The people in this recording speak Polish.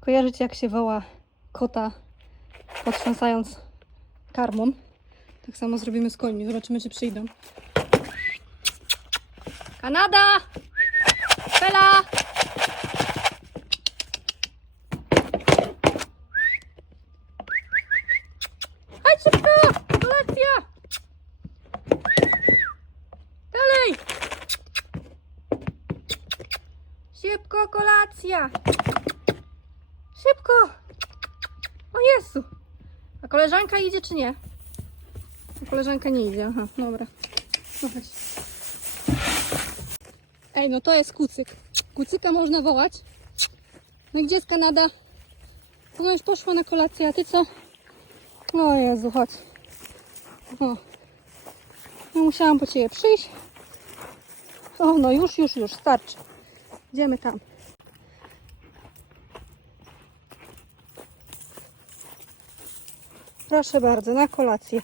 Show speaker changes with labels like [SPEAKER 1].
[SPEAKER 1] Kojarzycie jak się woła kota potrząsając karmą? Tak samo zrobimy z końmi. Zobaczymy czy przyjdą. Kanada! Bela! Chodź szybko! Kolacja! Dalej! Szybko, kolacja! Szybko! O Jezu! A koleżanka idzie czy nie? Koleżanka nie idzie, aha, dobra. No chodź. Ej, no to jest kucyk. Kucyka można wołać. No i gdzie jest Kanada? Ona już poszła na kolację, a ty co? O Jezu, chodź. O. No musiałam po ciebie przyjść. O, no już, już, już, starczy. Idziemy tam. Proszę bardzo, na kolację.